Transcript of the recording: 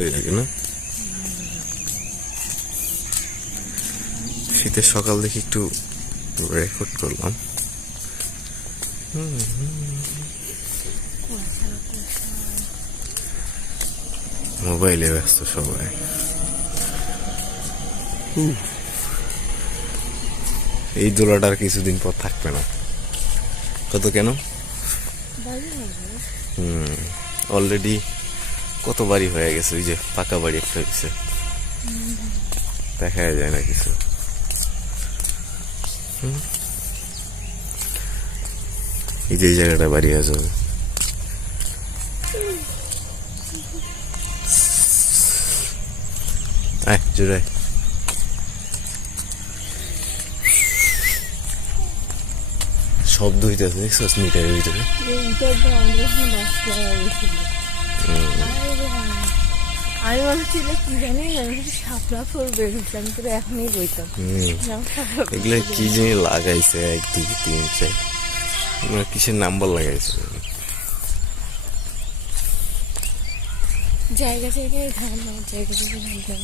হয়ে থাকে না? শীতের সকাল দেখে একটু রেকর্ড করলাম। মোবাইলে ব্যস্ত সবাই। এই দোলাটা আর কিছুদিন পর থাকবে না। কত কেন? হুম অলরেডি কত বাড়ি হয়ে গেছে, ওই যে পাকা বাড়ি একটা হয়েছে। দেখা যায় না কিছু। এই যে জায়গাটা বাড়ি আয়। শব্দ হইতেছে মিটারের ভিতরে? আমি ভাবছিল কি জানি শাপলা ফুল বেরোছিলাম কিন্তু এখনই বইতাম এগুলো কি জিনিস লাগাইছে এক দুই তিন চার। কিসের নাম্বার লাগাইছে? জায়গা জায়গায় ধান জায়গা জায়গায় ধান।